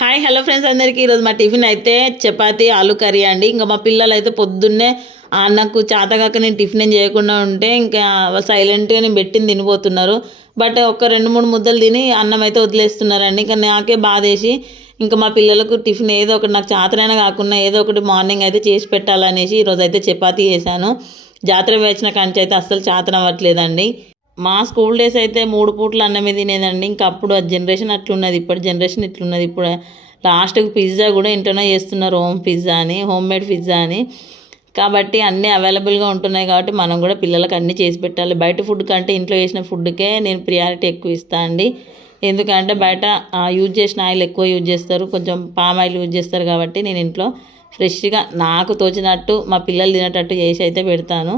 Hi hello friends అందరికీ ఈరోజు మా టిఫిన్ అయితే చపాతి ఆలు కర్రీ అండి. ఇంకా మా పిల్లలు అయితే పొద్దున్నే నాకు చేతగాక నేను టిఫిన్ ఏం చేయకుండా ఉంటే ఇంకా సైలెంట్గా నేను పెట్టింది తినిపోతున్నారు. బట్ ఒక 2-3 ముద్దలు తిని అన్నం అయితే వదిలేస్తున్నారండి. ఇంకా నాకే బాధేసి ఇంకా మా పిల్లలకు టిఫిన్ ఏదో ఒకటి నాకు చేతనైనా కాకుండా ఏదో ఒకటి మార్నింగ్ అయితే చేసి పెట్టాలనేసి ఈరోజు అయితే చపాతీ చేశాను. జాతర వేసిన కాంచి అయితే అస్సలు చేతనవ్వట్లేదండి. మా స్కూల్ డేస్ అయితే 3 పూటలు అన్నమే తినేదండి. ఇంకా అప్పుడు ఆ జనరేషన్ అట్లున్నది. ఇప్పటి జనరేషన్ ఇట్లున్నది. ఇప్పుడు లాస్ట్‌కి పిజ్జా కూడా ఇంట్లోనే చేస్తున్నారు. హోమ్ మేడ్ పిజ్జా అని. కాబట్టి అన్నీ అవైలబుల్‌గా ఉంటున్నాయి కాబట్టి మనం కూడా పిల్లలకి అన్నీ చేసి పెట్టాలి. బయట ఫుడ్ కంటే ఇంట్లో చేసిన ఫుడ్‌కే నేను ప్రియారిటీ ఎక్కువ ఇస్తా అండి. ఎందుకంటే బయట యూజ్ చేసిన ఆయిల్ ఎక్కువ యూజ్ చేస్తారు. కొంచెం పామ్ ఆయిల్ యూజ్ చేస్తారు కాబట్టి నేను ఇంట్లో ఫ్రెష్‌గా నాకు తోచినట్టు మా పిల్లలు తినేటట్టు చేసి అయితే పెడతాను.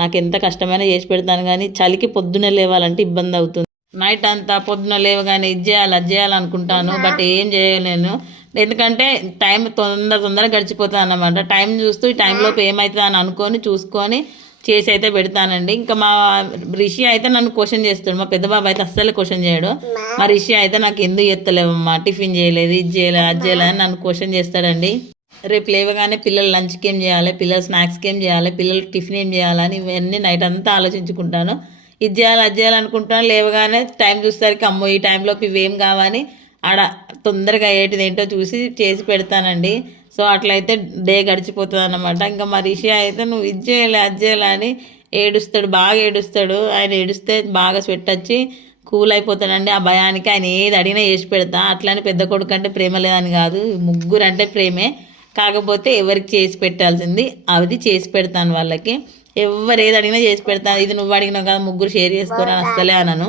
నాకు ఎంత కష్టమైనా చేసి పెడతాను కానీ చలికి పొద్దున్నే లేవాలంటే ఇబ్బంది అవుతుంది. నైట్ అంతా పొద్దున లేవగానే ఇది చేయాలి అది చేయాలనుకుంటాను. బట్ ఏం చేయలేను. ఎందుకంటే టైం తొందరగా గడిచిపోతుంది అన్నమాట. టైం చూస్తూ ఈ టైంలోపు ఏమవుతుంది అని అనుకొని చూసుకొని చేసి అయితే పెడతానండి. ఇంకా మా రిషి అయితే నన్ను క్వశ్చన్ చేస్తాడు. మా పెద్ద బాబు అయితే అస్సలు క్వశ్చన్ చేయడు. మా రిషి అయితే నాకు ఎందుకు చేస్తలేవమ్మా, టిఫిన్ చేయలేదు, ఇది చేయలేదు, అది చేయలేదు అని నన్ను క్వశ్చన్ చేస్తాడండి. రేపు లేవగానే పిల్లలు లంచ్కి ఏం చేయాలి, పిల్లలు స్నాక్స్కి ఏం చేయాలి, పిల్లలు టిఫిన్ ఏం చేయాలని ఇవన్నీ నైట్ అంతా ఆలోచించుకుంటాను. ఇది చేయాలి అది చేయాలనుకుంటాను. లేవగానే టైం చూసేసరికి అమ్మో ఈ టైంలోపు ఇవేం కావని ఆడ తొందరగా ఏంటిది ఏంటో చూసి చేసి పెడతానండి. సో అట్లయితే డే గడిచిపోతుంది అన్నమాట. ఇంకా మా రిషి అయితే నువ్వు ఇది చేయాలి అది చేయాలి అని ఏడుస్తాడు, బాగా ఏడుస్తాడు. ఆయన ఏడుస్తే బాగా స్వెట్ వచ్చి కూల్ అయిపోతాడండి. ఆ భయానికి ఆయన ఏది అడిగినా చేసి పెడతా. అట్లని పెద్ద కొడుకు అంటే ప్రేమ లేదని కాదు, ముగ్గురు అంటే ప్రేమే. కాకపోతే ఎవరికి చేసి పెట్టాల్సింది అది చేసి పెడతాను వాళ్ళకి. ఎవరు ఏది అడిగినా చేసి పెడతాను. ఇది నువ్వు అడిగినావు కదా ముగ్గురు షేర్ చేసుకోని అస్సలే అనను.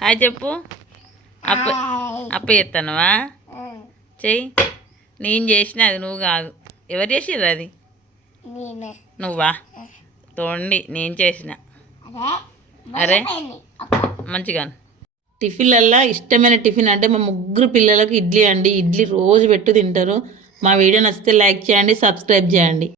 హాయ్ చెప్పు. అప్పు చేస్తానువా చెయ్యి. నేను చేసిన అది నువ్వు కాదు. ఎవరు చేసిర్రు అది? నువ్వా? తోండి నేను చేసిన. అరే మంచిగా. టిఫిన్లల్లో ఇష్టమైన టిఫిన్ అంటే మా ముగ్గురు పిల్లలకు ఇడ్లీ అండి. ఇడ్లీ రోజు పెట్టు తింటారు. మా వీడియో నచ్చితే లైక్ చేయండి, సబ్స్క్రైబ్ చేయండి.